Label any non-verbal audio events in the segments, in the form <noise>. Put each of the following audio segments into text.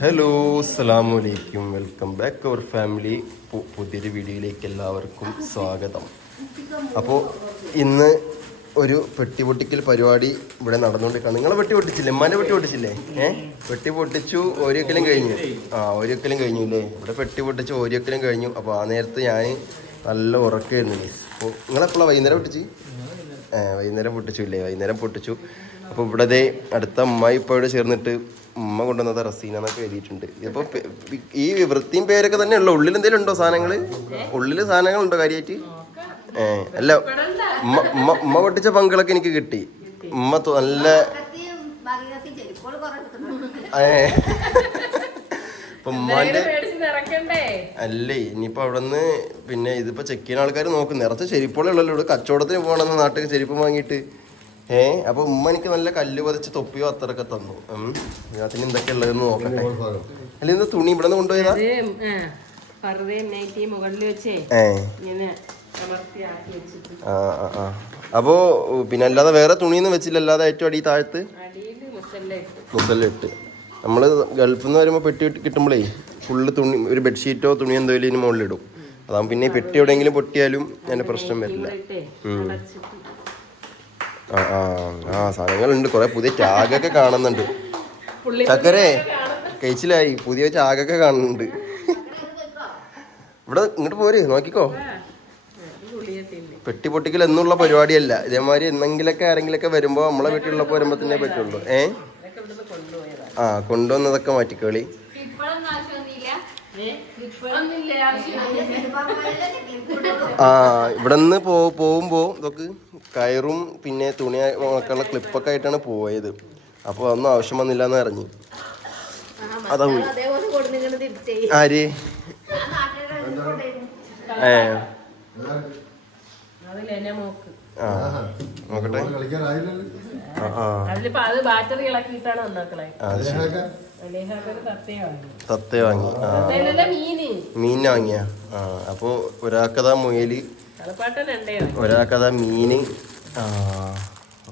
Hello അസ്സാം വലൈക്കും welcome back അവർ family. പുതിയൊരു വീഡിയോയിലേക്ക് എല്ലാവർക്കും സ്വാഗതം. അപ്പോൾ ഇന്ന് ഒരു പെട്ടി പൊട്ടിക്കൽ പരിപാടി ഇവിടെ നടന്നുകൊണ്ടിരിക്കുകയാണ്. നിങ്ങൾ വെട്ടി പൊട്ടിച്ചില്ലേ ഉമ്മാന്റെ വെട്ടി പൊട്ടിച്ചില്ലേ ഏ? വെട്ടി പൊട്ടിച്ചു ഓരോക്കലും കഴിഞ്ഞു. ആ ഓരോക്കലും കഴിഞ്ഞു അല്ലേ ഇവിടെ പെട്ടി പൊട്ടിച്ചു ഓരോക്കലും കഴിഞ്ഞു. അപ്പോൾ ആ നേരത്ത് ഞാൻ നല്ല ഉറക്കമായിരുന്നു അപ്പോൾ നിങ്ങളെപ്പോഴാണ് വൈകുന്നേരം പൊട്ടിച്ച്? വൈകുന്നേരം പൊട്ടിച്ചു ഇല്ലേ? വൈകുന്നേരം പൊട്ടിച്ചു. അപ്പോൾ ഇവിടെ ദേ അടുത്ത അമ്മായി ഇപ്പോൾ ഇവിടെ ചേർന്നിട്ട് ഉമ്മ കൊണ്ടുവന്നത് റസീന എന്നൊക്കെ എഴുതിയിട്ടുണ്ട്. ഇപ്പൊ ഈ വൃത്തിയും പേരൊക്കെ തന്നെ ഉള്ളു ഉള്ളിൽ എന്തെങ്കിലും ഉണ്ടോ സാധനങ്ങൾ ഉണ്ടോ കാര്യമായിട്ട് ഏ അല്ല ഉമ്മ ഉമ്മ ഉമ്മ പൊട്ടിച്ച പങ്കുകളൊക്കെ എനിക്ക് കിട്ടി. ഉമ്മ നല്ല ഉമ്മാന്റെ അല്ലേ ഇനിയിപ്പോ അവിടുന്ന് പിന്നെ ഇതിപ്പോ ചെക്ക് ചെയ്യുന്ന ആൾക്കാർ നോക്കും. നിറച്ച ചെരിപ്പോളുള്ളൂ കച്ചവടത്തിന് പോകണമെന്ന് നാട്ടിൽ ചെരിപ്പ് വാങ്ങിയിട്ട്. ഏ അപ്പൊ ഉമ്മ എനിക്ക് നല്ല കല്ല് പതിച്ച് തൊപ്പിയോ അത്രയൊക്കെ തന്നു. അതിന് എന്തൊക്കെ ഉള്ളതെന്ന് നോക്കട്ടെ. അല്ല ഇത് തുണി ഇവിടെ നിന്ന് കൊണ്ടുപോയതാ അപ്പോ പിന്നെ അല്ലാതെ വേറെ തുണിയൊന്നും വെച്ചില്ല അല്ലാതെ ഏറ്റവും അടി താഴത്ത്? മുസല്ലിട്ട്. നമ്മൾ ഗൾഫിൽ നിന്ന് വരുമ്പോൾ പെട്ടി കിട്ടി- കിട്ടുമ്പോഴേ ഫുള്ള് തുണി ഒരു ബെഡ്ഷീറ്റോ തുണി എന്തെങ്കിലും ഇതിന് മുകളിലിടും. അതാകുമ്പോൾ പിന്നെ പെട്ടി എവിടെയെങ്കിലും പൊട്ടിയാലും അതിന്റെ പ്രശ്നം വരില്ല ഇവിടെ ഇട്ടേ ഉം. അടച്ചിട്ട് ആ ആ ആ സാധനങ്ങളുണ്ട്. കുറെ പുതിയ ടാഗൊക്കെ കാണുന്നുണ്ട്. പുള്ളി ചക്കരെ കഴിച്ചിലായി. പുതിയ ടാഗൊക്കെ കാണുന്നുണ്ട്. ഇവിടെ ഇങ്ങോട്ട് പോര് നോക്കിക്കോ. പെട്ടി പൊട്ടിക്കൽ എന്നുള്ള പരിപാടിയല്ല. ഇതേമാതിരി എന്തെങ്കിലൊക്കെ ആരെങ്കിലൊക്കെ വരുമ്പോൾ നമ്മളെ വീട്ടിലുള്ളപ്പോൾ വരുമ്പോൾ തന്നെ പറ്റുള്ളൂ. ഏ? ആ കൊണ്ടുവന്നതൊക്കെ മാറ്റിക്കളി. ആ ഇവിടെ നിന്ന് പോകുമ്പോ പോകുമ്പോൾ ഇതൊക്കെ കയറും പിന്നെ തുണി ഉണക്കാനുള്ള ക്ലിപ്പൊക്കെ ആയിട്ടാണ് പോയത്. അപ്പോൾ അതൊന്നും ആവശ്യം വന്നില്ല എന്ന് അറിഞ്ഞു അതാ പോയി. ആര്. ഏ. ആ നോക്കട്ടെ. തത്ത വാങ്ങി. മീൻ വാങ്ങിയ. ആ അപ്പോൾ ഒരാൾക്കതാ മുയൽ. ഒരാൾക്കതാ മീന്. ആ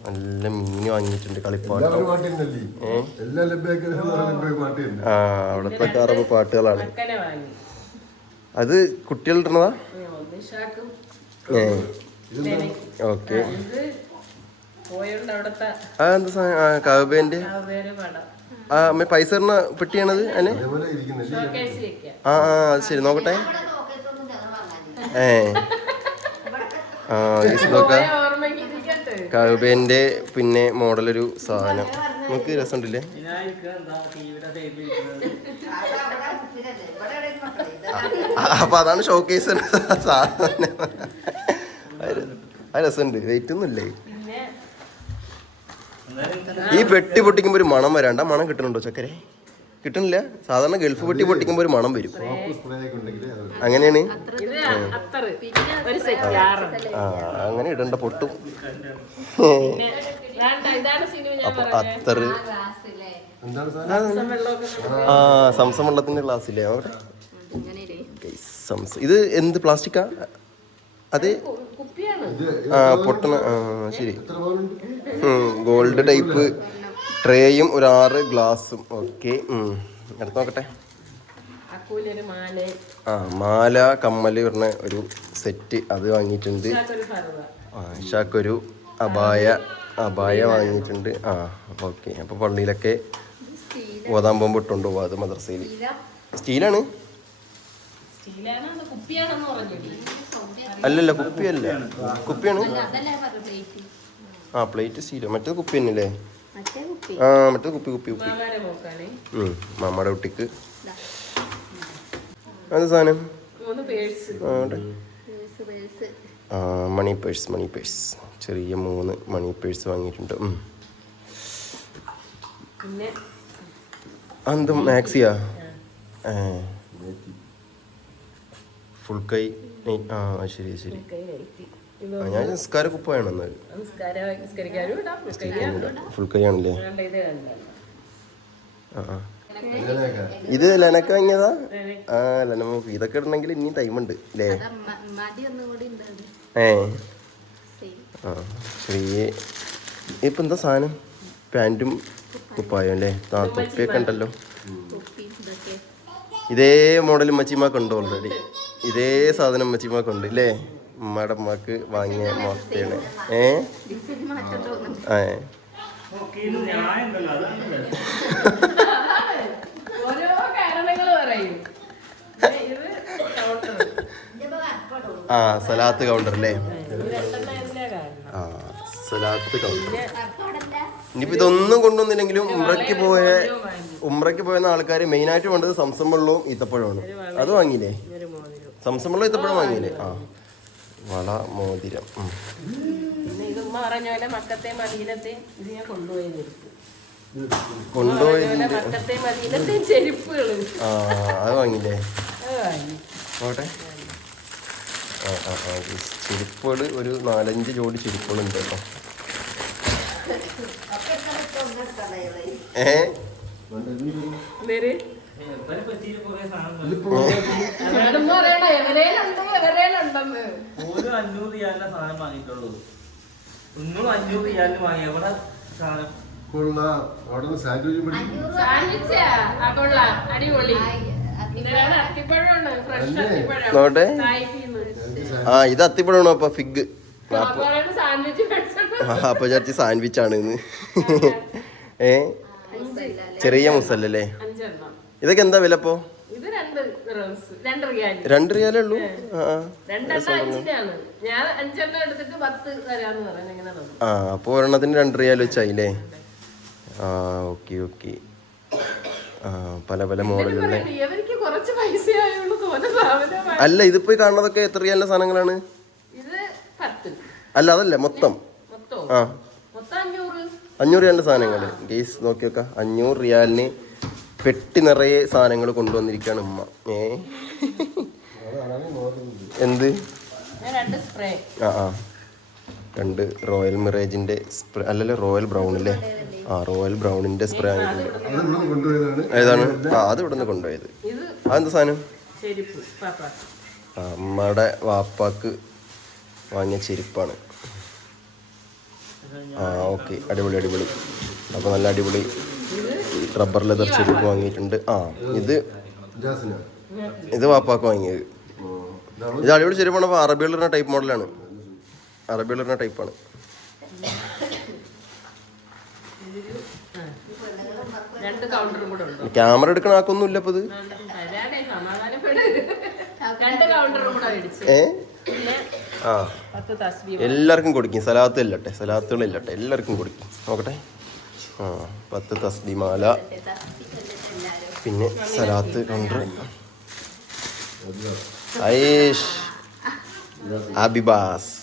നല്ല മീൻ വാങ്ങിയിട്ടുണ്ട് കളിപ്പാട്ട്. ആ അവിടുത്തെ അറബ് പാട്ടുകളാണ്. അത് ഷാക്കും ഏ ഓക്കെ. ഇത് പോയോണ്ട് അവിടത്തെ ആ എന്താ സാധനം? ആ കബേന്റെ ആ അമ്മ പൈസ ഇടുന്ന പെട്ടിയാണത് അതിന് വെക്കാം ആ ആ അത് ശരി. നോക്കട്ടെ. ഏ. ആ ഇത് നോക്കാം പോയ ഓർമ്മയ്ക്ക് ഇരിക്കട്ടെ കബേന്റെ പിന്നെ മോഡലൊരു സാധനം. നമുക്ക് രസമുണ്ടല്ലേ? അപ്പൊ അതാണ് ഷോക്കേസ് സാധനം. അത് രസമുണ്ട്. വെയിറ്റ് ഒന്നും ഇല്ലേ? ഈ പെട്ടി പൊട്ടിക്കുമ്പോ ഒരു മണം വരാണ്ട മണം കിട്ടുന്നുണ്ടോ ചക്കരെ? കിട്ടണില്ല സാധാരണ ഗൾഫ് പെട്ടി പൊട്ടിക്കുമ്പോൾ ഒരു മണം വരും. അങ്ങനെയാണ്. ആ. അങ്ങനെ ഇടണ്ട പൊട്ടും. അപ്പൊ അത്തറ്. ആ. സംസം വെള്ളത്തിന്റെ ഗ്ലാസ് ഇല്ലേ അവിടെ ഇങ്ങനെയില്ലേ. Guys, Zamzam. ഇത് എന്ത് പ്ലാസ്റ്റിക്കാ? അത് ആ പൊട്ടണ ആ ശരി. Gold type. ട്രേയും ഒരു ആറ് ഗ്ലാസും. ഓക്കെ. എടുത്ത് നോക്കട്ടെ. ആ മാല കമ്മൽ പറഞ്ഞ ഒരു സെറ്റ് അത് വാങ്ങിയിട്ടുണ്ട്. ആ ഇഷാക്കൊരു അബായ അബായ വാങ്ങിയിട്ടുണ്ട്. ആ ഓക്കെ. അപ്പോൾ പള്ളിയിലൊക്കെ ഓതാൻ പോകുമ്പോൾ ഇട്ടുണ്ടോ അത് മദ്രസയിൽ സ്റ്റീലാണ്? സ്റ്റീലാണ്? അത് കുപ്പിയാണെന്ന് പറഞ്ഞു അല്ലല്ല കുപ്പിയല്ല. കുപ്പിയാണ്. അതല്ലേ പറഞ്ഞ പ്ലേറ്റ്. ആ പ്ലേറ്റ് സ്റ്റീലാണ് മറ്റേത് കുപ്പി തന്നെയല്ലേ. ആ മറ്റേ കുപ്പി കുപ്പി കുപ്പി. മാമ്മയുടെ കുട്ടിക്ക്. അത് സാധനം? മൂന്ന് പേഴ്സ്. ആ, പേഴ്സ്, പേഴ്സ്. ആ, മണി പേഴ്സ് മണി പേഴ്സ്. ചെറിയ മൂന്ന് മണി പേഴ്സ് വാങ്ങിയിട്ടുണ്ട്. അത് മാക്സിയാ? ഫുൾ കൈ ആ ശരി ശരി. ഞാൻ നിസ്കാര കുപ്പായാണ് ഫുൾ കൈ ആണല്ലേ? ഇത് ലനക്ക ആ ആ. ഇത് ലെനക്ക് വാങ്ങിയതാ? ആ ലനമോക്ക് ഇതൊക്കെ ഇടണമെങ്കിൽ ഇനി ടൈമുണ്ട് അല്ലേ. ഏ. ആ ചെറിയ ഇപ്പൊ എന്താ സാധനം? പാന്റും കുപ്പായോ അല്ലേ? ആ തൊപ്പിയൊക്കെ ഉണ്ടല്ലോ ഇതേ മോഡൽ മച്ചിമാക്കുണ്ടോ ഓൾറെഡി ഇതേ സാധനം മച്ചിമാക്കുണ്ട് അല്ലേ ഉമ്മയുടെ ഉമ്മക്ക് വാങ്ങിയ മോസ്തയാണ് ഏ? ആ ഓരോ കാരണങ്ങൾ പറയും. ഇത് counter. ആ സലാത്ത് കൗണ്ടർ അല്ലേ ആ സലാത്ത് കൗണ്ടർ. പിന്നെ ഇനിയിപ്പോ ഇതൊന്നും കൊണ്ടുവന്നില്ലെങ്കിലും ഉമ്രയ്ക്ക് പോയ ഉമ്രയ്ക്ക് പോയ ആൾക്കാർ മെയിനായിട്ട് വേണ്ടത് സംസം വെള്ളവും ഈത്തപ്പഴമാണ്. അത് വാങ്ങിയില്ലേ? സംസം വെള്ളം ഈത്തപ്പഴം വാങ്ങിയില്ലേ? ആ. വള മോതിരം. പിന്നെ ഇത് ഉമ്മ പറഞ്ഞ പോലെ മക്കത്തെ മദീനത്തെ ഇത് ഞാൻ കൊണ്ടുപോയി നിർത്തി കൊണ്ടുപോയി അതുപോലെ മക്കത്തെ മദീനത്തെ ചെരുപ്പുകൾ. ആ അത് വാങ്ങിയില്ലേ? അത് വാങ്ങി. പോട്ടെ. ആ ആ ആ ചെരുപ്പുകൾ ഒരു നാലഞ്ച് ജോഡി ചെരുപ്പുകളുണ്ട് കേട്ടോ. ഏ? അഞ്ഞൂറ് സാധനം വാങ്ങിയിട്ടുള്ളൂ. ഒന്നും അഞ്ഞൂറ് റിയാലിന് വാങ്ങി. എവിടെ സാധനം? കൊള്ളാം. അവിടെ നിന്ന് സാൻഡ്വിച്ച്? ആ നോട്ടെ ഇത് അത്തിപ്പഴമാണോ അപ്പൊ ഫിഗ്. അപ്പൊ പറയണ സാൻഡ്വിച്ച് മേടിച്ചോണ്ട് ആ അപ്പൊ സാൻഡ്വിച്ച് ആണ് ഇന്ന്. ഏ? ചെറിയ മുസല്ലേ അഞ്ചെണ്ണം. ഇതൊക്കെ എന്താ വില ഇപ്പോ? ഇത് രണ്ട് റോസ് രണ്ട് റിയാലി. രണ്ട് റിയാലേ ഉള്ളൂ? ആ അപ്പൊ രണ്ടെണ്ണം അഞ്ചിനാണ്. ഞാൻ അഞ്ചെണ്ണം എടുത്തിട്ട് പത്ത് തരാന്ന് പറഞ്ഞു എങ്ങനെ നോക്കും ആ അപ്പോൾ ഒരെണ്ണത്തിന് രണ്ട് റിയാൽ വെച്ചായില്ലേ? ആ ഓക്കെ ഓക്കെ. ആ പല പല മോഡലുകളെ ഇവർക്ക് കുറച്ച് പൈസ ആയുള്ളൂ അല്ല ഇതിപ്പോ പോയി കാണുന്നതൊക്കെ എത്ര റിയാലിന്റെ സാധനങ്ങളാണ്? ഇത് പത്ത്. അല്ല അതല്ല മൊത്തം. ആ. അഞ്ഞൂറ്. റിയാലിന്റെ സാധനങ്ങൾ ഗേസ് നോക്കി നോക്കാം അഞ്ഞൂറ് റിയാലിന് പെട്ടി നിറയെ സാധനങ്ങൾ കൊണ്ടുവന്നിരിക്കുകയാണ് ഉമ്മ. ഏ? എന്ത്? ഞാൻ രണ്ട് സ്പ്രേ. ആ ആ. രണ്ട് റോയൽ മിറേജിന്റെ സ്പ്രേ അല്ലല്ലോ റോയൽ ബ്രൗൺ അല്ലേ ആ റോയൽ ബ്രൗണിന്റെ സ്പ്രേ ആയിട്ടുണ്ട് ഏതാണ്? ആ അത് ഇവിടെ നിന്ന് കൊണ്ടുപോയത്. ഇത് അതെന്താ സാധനം? ആ, അമ്മയുടെ വാപ്പാക്ക് വാങ്ങിയ ചെരുപ്പാണ്. ആ ഓക്കെ. അടിപൊളി അടിപൊളി. അപ്പോൾ നല്ല അടിപൊളി. റബ്ബർ ലെതർ ചെരുപ്പ് വാങ്ങിയിട്ടുണ്ട്. ആ ഇത് ജാസിന. ഇത് വാപ്പാക്ക് വാങ്ങിയത്. ഇത് അടിപൊളി ചെരുപ്പാണ്. അപ്പോൾ അറബികളിടുന്ന ടൈപ്പ് മോഡലാണ് അറബികളിടുന്ന ടൈപ്പാണ് രണ്ട് കൗണ്ടറും കൂടെ ക്യാമറ എടുക്കണ ആക്കൊന്നും ഇല്ല ഇത്. ഏ? ആ. എല്ലാവർക്കും കൊടുക്കും. സലാത്തുകളില്ലട്ടെ ഇല്ലട്ടെ. സലാത്തുകൾ എല്ലാവർക്കും കൊടുക്കും. നോക്കട്ടെ. ആ പത്ത് തസ്ദിമാല പിന്നെ സലാത്ത് കൗണ്ടർ ഐഷ്. അബിബാസ്.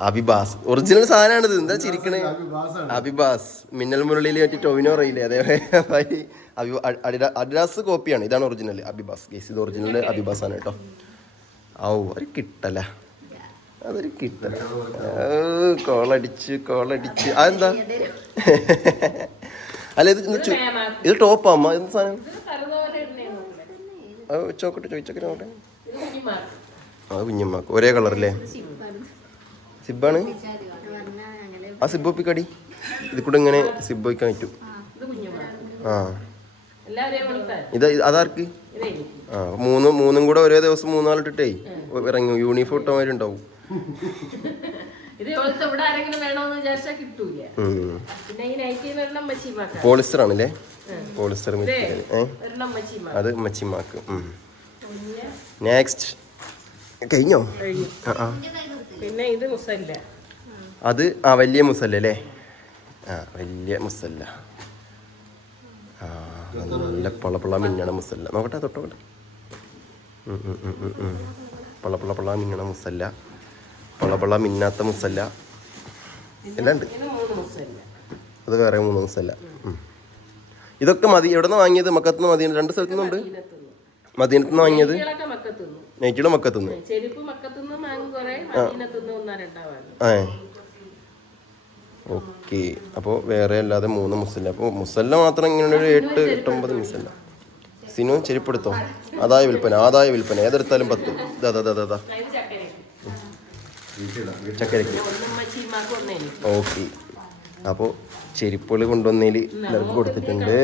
അബിബാസ്. ഒറിജിനൽ സാധനമാണിത്. എന്താ ചിരിക്കണേ? അബിബാസ്. മിന്നൽ മുരളിയിൽ മറ്റേ ടൊവിനോ അറിയില്ലേ? അതേമാതിരി അബി- അ- അഡിഡാസ് കോപ്പിയാണ് ഇതാണ് ഒറിജിനൽ അബിബാസ്. ഗേസ് ഇത് ഒറിജിനൽ അബിബാസ് ആണ് കേട്ടോ. ഔ ഒരു കിട്ടല. അതൊരു കിട്ട. കോളടിച്ച് കോളടിച്ച്. അതെന്താ <laughs> അല്ല ഇത് ഇത് ടോപ്പ് അമ്മ. എന്ത് സാധനം? അത് ചോക്കട്ടെ ചോദിച്ചോക്കട്ടെ നോട്ടെ ആ കുഞ്ഞമ്മക്ക്. ഒരേ കളറല്ലേ? സിബാണ്. ആ ആ സിബോപ്പിക്കടി ഇത് കൂടെ ഇങ്ങനെ സിബ് വയ്ക്കാൻ പറ്റും. ആ ഇത് അതാർക്ക്? ആ മൂന്നും മൂന്നും കൂടെ ഒരേ ദിവസം മൂന്നാളിട്ടിട്ടേ ഇറങ്ങും. യൂണിഫോം ഇട്ടമാര് ഉണ്ടാവും ഇത് വെളുത്ത ഇവിടെ ആരെങ്കിലും വേണമെന്ന് വിചാരിച്ചാൽ കിട്ടൂല. പിന്നെ ഈ നൈറ്റി ഒരെണ്ണം മച്ചിമാക്ക പോളിസ്റ്റർ ആണല്ലേ? പോളിസ്റ്റർ മെറ്റീരിയൽ ഒരെണ്ണം മച്ചിമാക്ക അത് മച്ചിമാക്ക് നെക്സ്റ്റ് കഴിഞ്ഞോ? ആ പിന്നെ ഇത് മുസല്ല. അത് ആ വലിയ മുസല്ല അല്ലേ? ആ വലിയ മുസല്ല. ആ നല്ല പളപ്പള മിന്നണ മുസല്ല. നോക്കട്ടെ തൊട്ടോട്ടെ ഉം. പളപ്പള പള മിന്നണ മുസല്ല. പളപ്പള മിന്നാത്ത മുസല്ല. എല്ലാം ഉണ്ട് അത് വേറെ മൂന്ന് മുസല്ല. ഇതൊക്കെ മതി എവിടെ നിന്ന് വാങ്ങിയത്? മക്കത്ത് നിന്ന് മതി രണ്ട് സ്ഥലത്തു നിന്നുണ്ട് മദീനത്ത് നിന്ന് വാങ്ങിയത് നൈറ്റിയുടെ രണ്ടാവാണ് ആ. ഓക്കെ. അപ്പോൾ വേറെ അല്ലാതെ മൂന്ന് മുസല്ല. അപ്പോൾ മുസല്ല മാത്രം ഇങ്ങനെ ഒരു എട്ട് എട്ടൊമ്പത് മുസല്ല. സിനു ചെരുപ്പെടുത്തോ ആദായ വിൽപ്പന. ആദായ വിൽപ്പന. ഏതെടുത്താലും പത്ത്. ദാ ദാ ഇതാ ഇതാ ഇത് ചക്കരക്ക് ഓക്കെ. അപ്പോൾ ചെരുപ്പുകൾ കൊണ്ടുവന്നതിൽ നിർക്ക് കൊടുത്തിട്ടുണ്ട്.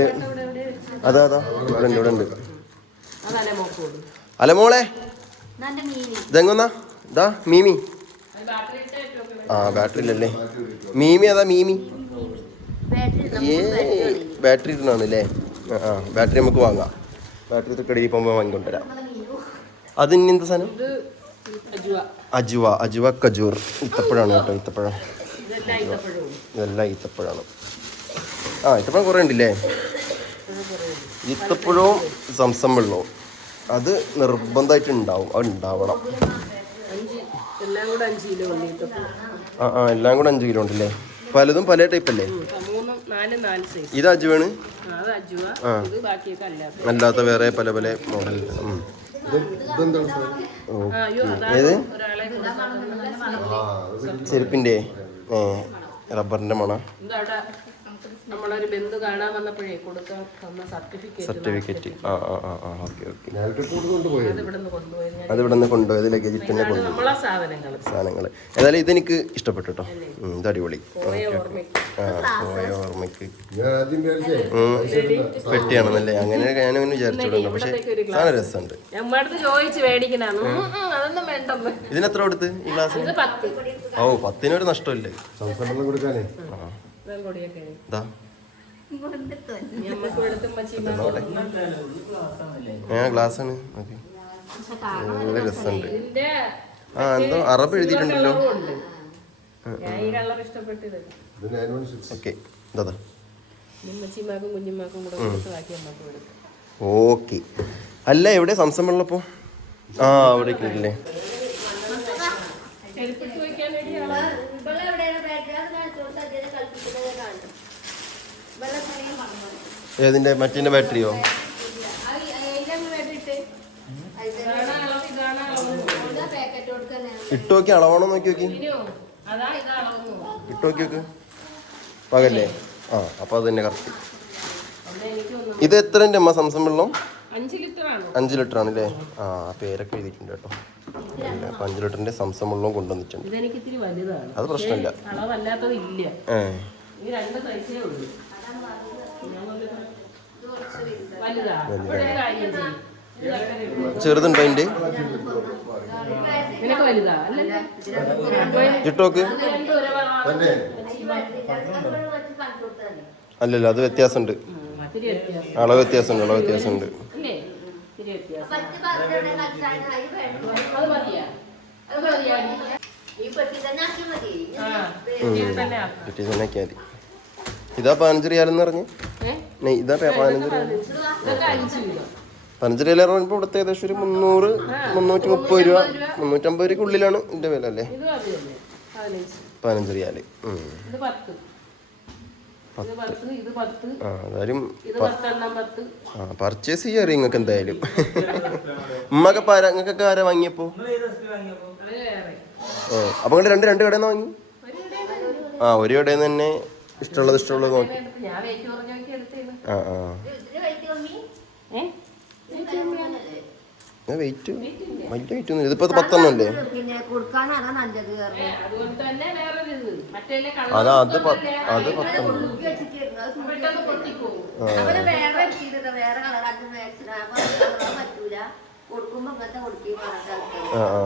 അതാ അതാ. ഇവിടെ ഉണ്ട് ഇവിടെ ഉണ്ട്. അല്ല മോളെ ഇതെങ്ങുന്നാ? ഇതാ മീമി. ആ ബാറ്ററി ഇല്ലല്ലേ. മീമി അതാ മീമി. ഏ ബാറ്ററി ഇടണാണ് ആ ബാറ്ററി നമുക്ക് വാങ്ങാം. ബാറ്ററി കടയിൽ പോകുമ്പോൾ വാങ്ങിക്കൊണ്ടുവരാം. അത് ഇനി എന്താ സാധനം? അജുവ. അജുവ കജൂർ ഇത്തപ്പഴാണ് കേട്ടോ ഇത്തപ്പഴം ഇതെല്ലാം ഇത്തപ്പഴാണ് ഈത്തപ്പഴമാണ് ആ ഈത്തപ്പഴം കുറേ ഉണ്ടല്ലേ? ഈത്തപ്പഴവും സംസം വെള്ളവും. അത് നിർബന്ധമായിട്ട് ഉണ്ടാവും അത് ഉണ്ടാവണം. ആ ആ എല്ലാം കൂടെ അഞ്ച് കിലോ ഉണ്ടല്ലേ? പലതും പല ടൈപ്പ് അല്ലേ? ഇത് അജുവാണ്? ആ. അല്ലാത്ത. വേറെ പല പല മോഡൽ ഇത് റബ്ബറിന്റെ ഏത്? ചെരുപ്പിന്റെ റബ്ബറിന്റെ മണ. നമ്മളൊരു ബന്ധു കാണാൻ വന്നപ്പോഴേ കൊടുക്കാൻ തന്ന സർട്ടിഫിക്കറ്റ് സർട്ടിഫിക്കറ്റ് ആ ആ ആ ആ ഓക്കെ ഓക്കെ. നേരിട്ട് കൊണ്ടുപോയി. അത് ഇവിടെ നിന്ന് കൊണ്ടുപോയത് ലഗേജിൽ തന്നെ കൊണ്ടുപോയി. സാധനങ്ങൾ ഏതായാലും ഇതെനിക്ക് ഇഷ്ടപ്പെട്ടു കേട്ടോ ഇത് അടിപൊളി. പോയ ഓർമ്മയ്ക്ക്. പെട്ടിയാണെന്നല്ലേ? അങ്ങനെ ഞാനങ്ങനെ വിചാരിച്ചോളൂ പക്ഷേ നല്ല രസമുണ്ട്. ഇതിനെത്ര കൊടുത്ത് ഈ ക്ലാസ്സിന് ഓ പത്തിനൊരു നഷ്ടമില്ലേ. സംസ്ഥാനം കൊടുക്കാനേ. ആ. ആ ഗ്ലാസ് ആണ് ഓക്കെ. നല്ല രസമുണ്ട്. ആ എന്തോ അറബ് എഴുതിയിട്ടുണ്ടല്ലോ. ഞാൻ ഓക്കെ. അല്ല എവിടെ? സംസം വെള്ളപ്പോ ആ അവിടെ ഉണ്ടല്ലേ ചെരുപ്പിട്ട് വയ്ക്കാൻ വേണ്ടി ആളാ ഏതിന്റെ മറ്റേ ബാറ്ററിയോ ഇട്ട്. നോക്കി അളവാണോ നോക്കി നോക്കി. ഇട്ട് നോക്കി നോക്ക്. പകല്ലേ? ആ അപ്പൊ അത് തന്നെ കറക്റ്റ് ഇത് എത്ര അമ്മ? സംസം വെള്ളം? അഞ്ച് ലിറ്റർ ആണ് അല്ലേ? ലിറ്റർ ആണല്ലേ ആ പേരൊക്കെ എഴുതിയിട്ടുണ്ട് കേട്ടോ. അപ്പൊ അഞ്ച് ലിറ്ററിന്റെ സംസം വെള്ളവും കൊണ്ടുവന്നിട്ടുണ്ട് അത് പ്രശ്നമില്ല. ചെറുതുണ്ടോ അതിന്റെ? ചിട്ടോക്ക് വലുതാ? അല്ലല്ലോ അത് വ്യത്യാസമുണ്ട്. അളവ് വ്യത്യാസമുണ്ട് അളവ് വ്യത്യാസമുണ്ട് അല്ലേ ഇത്തിരി വ്യത്യാസം അത് മതിയാ ഇത് തന്നെ ആക്കിയാൽ മതി ഇതാ പതിനഞ്ച് റിയാലെന്ന് പറഞ്ഞു? ഇതാ പതിനഞ്ച് പതിനഞ്ച് റിയാൽ പറഞ്ഞപ്പോൾ ഇവിടുത്തെ ഏകദേശം ഒരു മുന്നൂറ് മുന്നൂറ്റി മുപ്പത് രൂപ മുന്നൂറ്റമ്പത് രൂപയ്ക്ക് ഉള്ളിലാണ് ഇതിന്റെ വില അല്ലേ? പതിനഞ്ച് റിയാൽ. പർച്ചേസ് ചെയ്യാറ് നിങ്ങൾക്ക് എന്തായാലും ഉമ്മക്ക് പാര നിങ്ങൾക്കൊക്കെ ആരാ വാങ്ങിയപ്പോ? അപ്പൊ കണ്ട് രണ്ട് രണ്ട് കടയിൽ നിന്ന് വാങ്ങി? ആ ഒരു കടയിൽ നിന്ന് തന്നെ ഇഷ്ടമുള്ളത് ഇഷ്ടമുള്ളത് നോക്കി. ആ വെയിറ്റ് വലിയ വെയിറ്റ് ഒന്നും ഇതിപ്പോ പത്തെണ്ണം അല്ലേ പിന്നെ കൊടുക്കാനാണ് നല്ലത് ഏ, അതുകൊണ്ട് തന്നെ വേറൊരു ഇത് മറ്റേ അതാ അത് അത് പത്തെണ്ണം ആ ആ.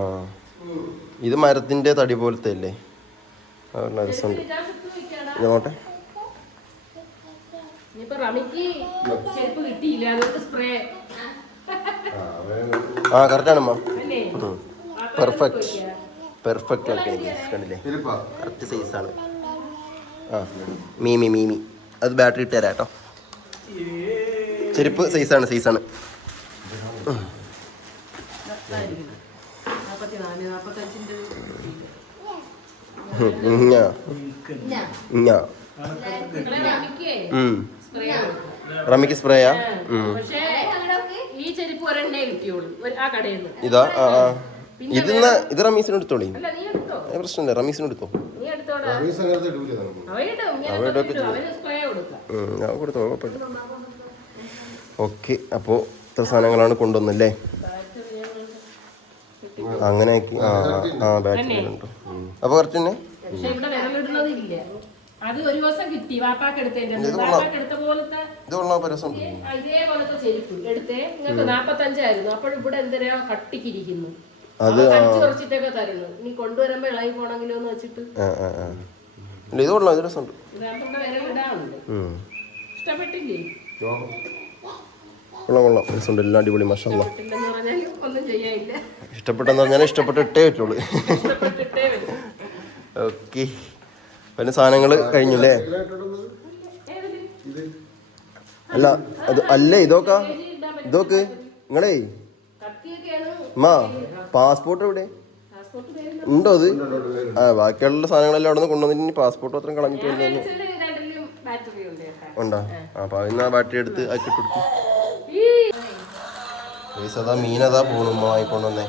ഇത് മരത്തിന്റെ തടി പോലത്തെ അല്ലേ? രസമുണ്ട് ഇത് നോട്ടെ ആ കറക്റ്റാണ് അമ്മ പെർഫെക്റ്റ് പെർഫെക്റ്റ് കണ്ടില്ലേ? കറക്റ്റ് സൈസാണ് ആ മീമി മീമി അത് ബാറ്ററി ഇട്ട് തരാം കേട്ടോ ചെരുപ്പ് സൈസാണ് സൈസാണ് റമിക്ക് സ്പ്രേയാ? ഈ ചെരുപ്പ് ഒരെണ്ണേ കിട്ടിയുള്ളൂ ആ കടയിൽ നിന്ന് ഇതാ ആ ഇതിന്ന് ഇത് റമീസിന് എടുത്തോളി. നീ എടുത്തോ? ഏ, പ്രശ്നമില്ല റമീസിന് എടുത്തോ. കൊടുത്തോ കുഴപ്പമില്ല. ഓക്കെ അപ്പോൾ ഇത്ര സാധനങ്ങളാണ് കൊണ്ടുവന്നല്ലേ? അങ്ങനെ ആക്കി ആ ആ ബാറ്ററി ഉണ്ട് അപ്പോൾ കറക്റ്റ് തന്നെ? അത് ഒരു ദിവസം കിട്ടി വാപ്പാക്ക് എടുത്തതിന്റെ വാപ്പാക്ക് എടുത്ത പോലത്തെ ഇതേപോലത്തെ ചെരുപ്പ് എടുത്തേ. നിങ്ങൾക്ക് നാപ്പത്തഞ്ചായിരുന്നു. അപ്പോൾ ഇവിടെ എന്തിനാ കട്ടിക്കിരിക്കുന്നു? അത് കുറച്ചിട്ടൊക്കെ തരുന്നു. ഇനി കൊണ്ടുവരുമ്പോ ഇളകി പോണെങ്കിലോ എന്ന് വെച്ചിട്ട്. ആ ആ ആ. ഇത് കൊള്ളാം ഇത് രസമുണ്ട്. ഇഷ്ടപ്പെട്ടില്ലേ? കൊള്ളാം കൊള്ളാം. രസമുണ്ട്. എല്ലാം അടിപൊളി ചെയ്യാനില്ല. ഇഷ്ടപ്പെട്ടെന്ന് പറഞ്ഞാൽ ഇഷ്ടപ്പെട്ടിട്ടേ പറ്റുള്ളൂ. ഓക്കെ. പിന്നെ സാധനങ്ങൾ കഴിഞ്ഞില്ലേ? ഏതിൽ? അല്ല അത് അല്ലേ ഇതൊക്കെ? ഇതൊക്കെ? നിങ്ങളേ? മാ പാസ്പോർട്ട് എവിടെ? ഉണ്ടോ അത്? ആ ബാക്കിയുള്ള സാധനങ്ങളെല്ലാം അവിടെ നിന്ന് കൊണ്ടുവന്നിട്ട് ഇനി പാസ്പോർട്ട് മാത്രം കളഞ്ഞിട്ട് ഉണ്ട് അപ്പൊ അതിന് ആ ബാറ്ററി എടുത്ത് ആക്കി കൊടുക്കും. അതാ മീൻ അതാ പോണു ഉമ്മ വാങ്ങിക്കൊണ്ടുവന്നേ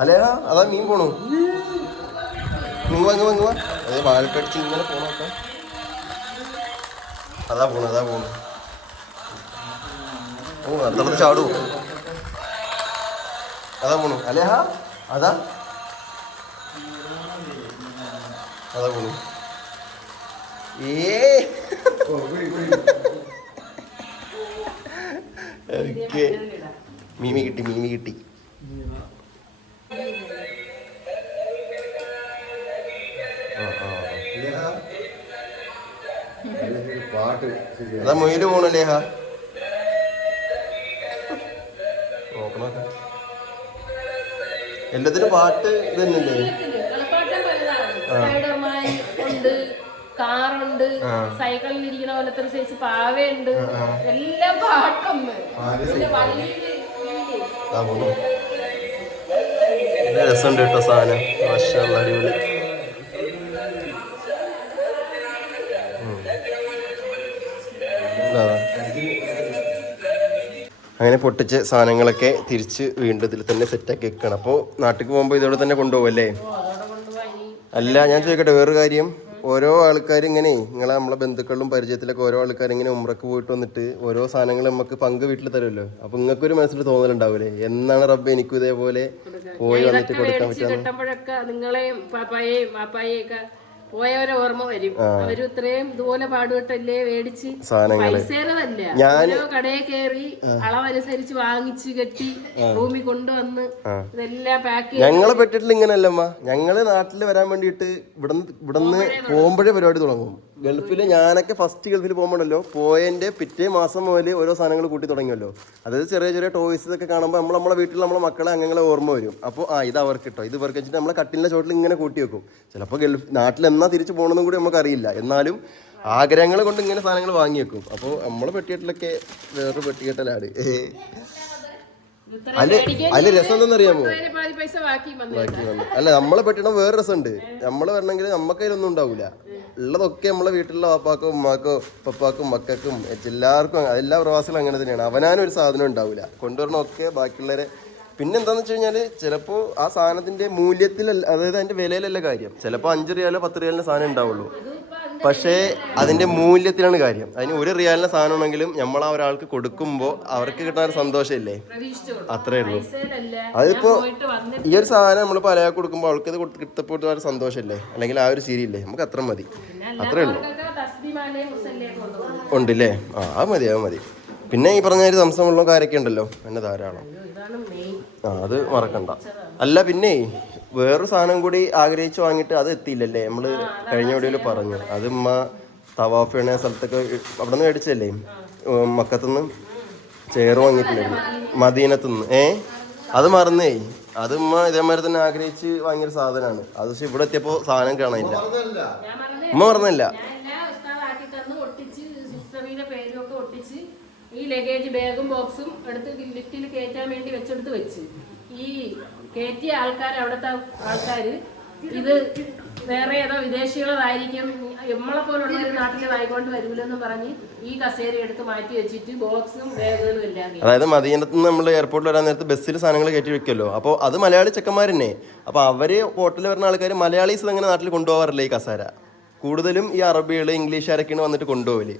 അല്ലേടാ അതാ മീൻ പോണു. ഇങ്ങ് വാ, ഇങ്ങ് ഇങ്ങ്. അതെ വാൽക്കടിച്ച് ഇങ്ങനെ പോണോക്കെ അതാ പോണു അതാ പോണു. ഓ അടുത്തടുത്ത് ചാടൂ. അതാ പോണു. അല്ലേ ഹാ? അതാ. അതാ പോണു. ഏ ഓക്കെ മീമി കിട്ടി മീമി കിട്ടി. പാട്ട് അതാ മൊയിൽ പോണു ലേഹ? നോക്കണോക്കെ. എല്ലാത്തിനും പാട്ട് ഇത് തന്നെയല്ലേ കാറുണ്ട്. സൈക്കിളിൽ ഇരിക്കുന്ന പോലത്തെ സൈസ് പാവയുണ്ട് എല്ലാം പാട്ടൊന്ന് രസമുണ്ട് കേട്ടോ സാധനം. അടിപൊളി. അങ്ങനെ പൊട്ടിച്ച സാധനങ്ങളൊക്കെ തിരിച്ച് വീണ്ടും ഇതിൽ തന്നെ സെറ്റാക്കി വെക്കണം. അപ്പോൾ നാട്ടിൽ പോകുമ്പോൾ ഇതോടെ തന്നെ കൊണ്ടുപോകല്ലേ അല്ല ഞാൻ ചോദിക്കട്ടെ വേറൊരു കാര്യം? ഓരോ ആൾക്കാർ ഇങ്ങനെ നിങ്ങളെ നമ്മളെ ബന്ധുക്കളിലും പരിചയത്തിലൊക്കെ ഓരോ ആൾക്കാർ ഇങ്ങനെ ഉമ്രക്ക് പോയിട്ട് വന്നിട്ട് ഓരോ സാധനങ്ങൾ നമുക്ക് പങ്ക് വീട്ടിൽ തരുമല്ലോ അപ്പൊ നിങ്ങൾക്കൊരു മനസ്സിൽ തോന്നലുണ്ടാവില്ലേ എന്നാണ് റബ്ബ് എനിക്കും ഇതേപോലെ പോയി വന്നിട്ട് കൊടുക്കാൻ പറ്റുന്നത് പോയവരെ ഓർമ്മ വരും. അവരും ഇത്രയും ഇതുപോലെ പാടുപെട്ടല്ലേ മേടിച്ച് സാധനങ്ങൾ. പൈസേരതല്ല ഞാൻ ഓരോ കടയിൽ കയറി അളവനുസരിച്ച് വാങ്ങിച്ച് കെട്ടി റൂമിൽ കൊണ്ടുവന്ന് ഇതെല്ലാം പാക്ക് ഞങ്ങളെ പറ്റിയിട്ടില്ല ഇങ്ങനെയല്ലമ്മ ഞങ്ങൾ നാട്ടിൽ വരാൻ വേണ്ടിയിട്ട് ഇവിടുന്ന് ഇവിടുന്ന് പോകുമ്പോഴേ പരിപാടി തുടങ്ങും. ഗൾഫിൽ ഞാനൊക്കെ ഫസ്റ്റ് ഗൾഫിൽ പോകുമ്പോഴല്ലോ പോയതിന്റെ പിറ്റേ മാസം മുതൽ ഓരോ സാധനങ്ങൾ കൂട്ടി തുടങ്ങിയല്ലോ. അതായത് ചെറിയ ചെറിയ ടോയ്സ് ഒക്കെ കാണുമ്പോൾ നമ്മൾ നമ്മളെ വീട്ടിൽ നമ്മളെ മക്കളെ അംഗങ്ങളെ ഓർമ്മ വരും. അപ്പോൾ ആ ഇത് അവർക്ക് കിട്ടോ ഇത് ഇവർക്ക് വെച്ചിട്ട് നമ്മളെ കട്ടിലിന്റെ ചോട്ടിൽ ഇങ്ങനെ കൂട്ടി വെക്കും. ചിലപ്പോൾ ഗൾഫ് നാട്ടിൽ എന്നാ തിരിച്ചു പോകണമെന്നും കൂടി നമുക്കറിയില്ല. എന്നാലും ആഗ്രഹങ്ങൾ കൊണ്ട് ഇങ്ങനെ സാധനങ്ങൾ വാങ്ങി വെക്കും അപ്പോൾ നമ്മളെ പെട്ടിയെട്ടിലൊക്കെ വേറെ പെട്ടിയെട്ടലാണ് അതിൽ അതിൽ രസം എന്തെന്നറിയാമോ അല്ല നമ്മളെ പെട്ടിടം വേറെ രസമുണ്ട്. നമ്മൾ വരണമെങ്കിൽ നമുക്കതിലൊന്നും ഉണ്ടാവില്ല ഉള്ളതൊക്കെ നമ്മളെ വീട്ടിലുള്ള പാപ്പാക്കും ഉമ്മാക്കോ പപ്പാക്കും മക്കൾക്കും എല്ലാവർക്കും എല്ലാ പ്രവാസികളും അങ്ങനെ തന്നെയാണ്. അവനാനും ഒരു സാധനം ഉണ്ടാവില്ല കൊണ്ടുവരണമൊക്കെ ബാക്കിയുള്ളവരെ പിന്നെ എന്താന്ന് വെച്ച് കഴിഞ്ഞാൽ ചിലപ്പോൾ ആ സാധനത്തിന്റെ മൂല്യത്തിലല്ല അതായത് അതിന്റെ വിലയിലല്ല കാര്യം. ചിലപ്പോൾ അഞ്ച് റിയാലോ പത്ത് റിയാലിന്റെ സാധനം ഉണ്ടാവുള്ളൂ. പക്ഷേ അതിന്റെ മൂല്യത്തിലാണ് കാര്യം. അതിന് ഒരു റിയാലിന്റെ സാധനമാണെങ്കിലും നമ്മൾ ആ ഒരാൾക്ക് കൊടുക്കുമ്പോൾ അവർക്ക് കിട്ടുന്ന ഒരു സന്തോഷമില്ലേ? അത്രേ ഉള്ളൂ. അതിപ്പോ ഈ ഒരു സാധനം നമ്മൾ പല കൊടുക്കുമ്പോൾ അവൾക്ക് ഇത് കിട്ടപ്പോ കിട്ടപ്പെട്ട ഒരു സന്തോഷമില്ലേ? അല്ലെങ്കിൽ ആ ഒരു ശരിയില്ലേ നമുക്ക് അത്ര മതി. അത്രേ ഉള്ളൂ. ഉണ്ടല്ലേ? ആ അത് മതി അത് മതി. പിന്നെ ഈ പറഞ്ഞ ഒരു സംശയമുള്ള കാര്യമൊക്കെ ഉണ്ടല്ലോ. എന്നെ ധാരാളം. അത് മറക്കണ്ട. അല്ല പിന്നെ വേറൊരു സാധനം കൂടി ആഗ്രഹിച്ചു വാങ്ങിയിട്ട് അത് എത്തിയില്ലല്ലേ? നമ്മൾ കഴിഞ്ഞ വീഡിയോയിൽ പറഞ്ഞു. അത് ഉമ്മ തവാഫ് ചെയ്യണ സ്ഥലത്തൊക്കെ അവിടെ നിന്ന് മേടിച്ചല്ലേ മക്കത്തുനിന്ന് ചെയർ വാങ്ങിയിട്ടുണ്ടായിരുന്നു മദീനത്തുനിന്ന് ഏ? അത് മറന്നേ. അത് ഉമ്മ ഇതേമാതിരി തന്നെ ആഗ്രഹിച്ച് വാങ്ങിയൊരു സാധനമാണ്. അത് പക്ഷെ ഇവിടെ എത്തിയപ്പോൾ സാധനം കാണാനില്ല. ഉമ്മ പറഞ്ഞില്ല ഞാൻ എല്ലാ ഉസ്താദാക്കി തന്ന് ഒട്ടിച്ച് സിസ്റ്ററിന്റെ പേരും ഒക്കെ ഒട്ടിച്ച് ഈ ലഗേജ് ബാഗും ബോക്സും എടുത്ത് ലിഫ്റ്റിൽ കയറ്റാൻ വേണ്ടി വെച്ചെടുത്ത് വെച്ച്. ഈ കയറ്റിയ ആൾക്കാർ അവിടുത്തെ ആൾക്കാർ ഇത് വേറെ ഏതോ വിദേശികളതായിരിക്കും നമ്മളെ പോലുള്ള നാട്ടിൽ വായിക്കൊണ്ട് വരൂലെന്ന് പറഞ്ഞ് ഈ കസേര എടുത്ത് മാറ്റി വെച്ചിട്ട് ബോക്സും ബാഗുകളും എല്ലാം അതായത് മദീനത്ത് നമ്മൾ എയർപോർട്ടിൽ വരാൻ നേരത്ത് ബസ്സിൽ സാധനങ്ങൾ കയറ്റി വെക്കുമല്ലോ അപ്പോൾ അത് മലയാളി ചെക്കന്മാർ തന്നെ. അപ്പോൾ അവർ ഹോട്ടലിൽ വരുന്ന ആൾക്കാർ മലയാളീസ് അങ്ങനെ നാട്ടിൽ കൊണ്ടുപോകാറില്ല ഈ കസേര? കൂടുതലും ഈ അറബികൾ ഇംഗ്ലീഷുകാരൊക്കെയാണ് വന്നിട്ട് കൊണ്ടുപോകൽ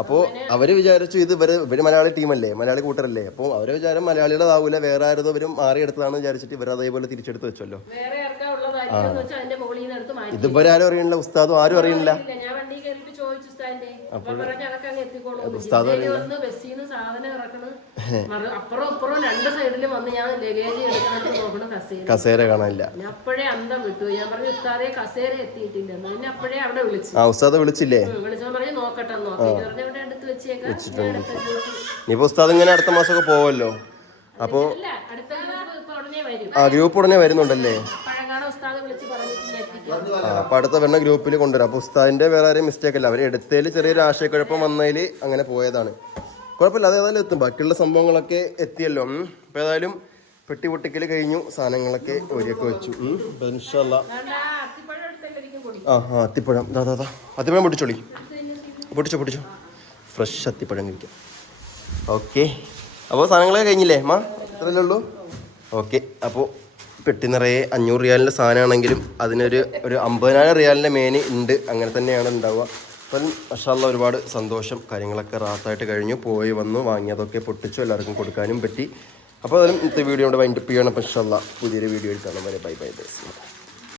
അപ്പോൾ അവർ വിചാരിച്ചു ഇത് ഇവർ ഇവർ മലയാളി ടീമല്ലേ മലയാളി കൂട്ടരല്ലേ. അപ്പോൾ അവരെ വിചാരം മലയാളികളാവൂല വേറെ ആരതോ ഇവരും മാറിയെടുത്തതാണെന്ന് വിചാരിച്ചിട്ട് ഇവർ അതേപോലെ തിരിച്ചെടുത്ത് വെച്ചല്ലോ. ആരും അറിയണില്ല ഉസ്താദും ആരും അറിയണില്ല. കസേര. കാണാനില്ല. ആ ഉസ്താദ് വിളിച്ചില്ലേ? എടുത്ത് ഇനിയിപ്പോ ഉസ്താദ് ഇങ്ങനെ അടുത്ത മാസമൊക്കെ പോവല്ലോ? അപ്പോ ആ ഗ്രൂപ്പ് ഉടനെ വരുന്നുണ്ടല്ലേ? ഉസ്താദ് അപ്പൊ അടുത്ത വരുന്ന ഗ്രൂപ്പിൽ കൊണ്ടുവരാം. അപ്പൊ ഉസ്താദിന്റെ വേറെ ആരെയും മിസ്റ്റേക്ക് അല്ല. അവർ എടുത്തതിൽ ചെറിയൊരു ആശയക്കുഴപ്പം വന്നതിൽ അങ്ങനെ പോയതാണ്. കുഴപ്പമില്ല അത് ഏതായാലും എത്തും. ബാക്കിയുള്ള സംഭവങ്ങളൊക്കെ എത്തിയല്ലോ. അപ്പൊ ഏതായാലും പെട്ടി പൊട്ടിക്കൽ കഴിഞ്ഞു. സാധനങ്ങളൊക്കെ ഒരുക്കി വെച്ചു. അപ്പൊ ആ ആ ആ അത്തിപ്പഴം. ദാ ദാ അത്തിപ്പഴം പൊട്ടിച്ചോളി. പൊട്ടിച്ചോ പൊട്ടിച്ചോ. ഫ്രഷ് അത്തിപ്പഴം കഴിക്കാം. ഓക്കെ അപ്പോൾ സാധനങ്ങളൊക്കെ കഴിഞ്ഞില്ലേ അമ്മ ഇത്രയല്ലേ ഉള്ളൂ? ഓക്കെ അപ്പോൾ പെട്ടി നിറയെ അഞ്ഞൂറ് റിയാലിന്റെ സാധനമാണെങ്കിലും അതിനൊരു ഒരു അമ്പതിനായിരം റിയാലിന്റെ മേന് ഉണ്ട്. അങ്ങനെ തന്നെയാണ് ഉണ്ടാവുക. അപ്പം മഷാല്ല ഒരുപാട് സന്തോഷം. കാര്യങ്ങളൊക്കെ റാത്തായിട്ട് കഴിഞ്ഞു. പോയി വന്നു വാങ്ങിയതൊക്കെ പൊട്ടിച്ചു. എല്ലാവർക്കും കൊടുക്കാനും പറ്റി. അപ്പോൾ അതിലും ഇന്നത്തെ വീഡിയോ ഇവിടെ വൈൻഡപ്പ് ചെയ്യണം പക്ഷേ പുതിയൊരു വീഡിയോ എടുക്കാൻ വരെ ബൈ ബൈ ബൈ.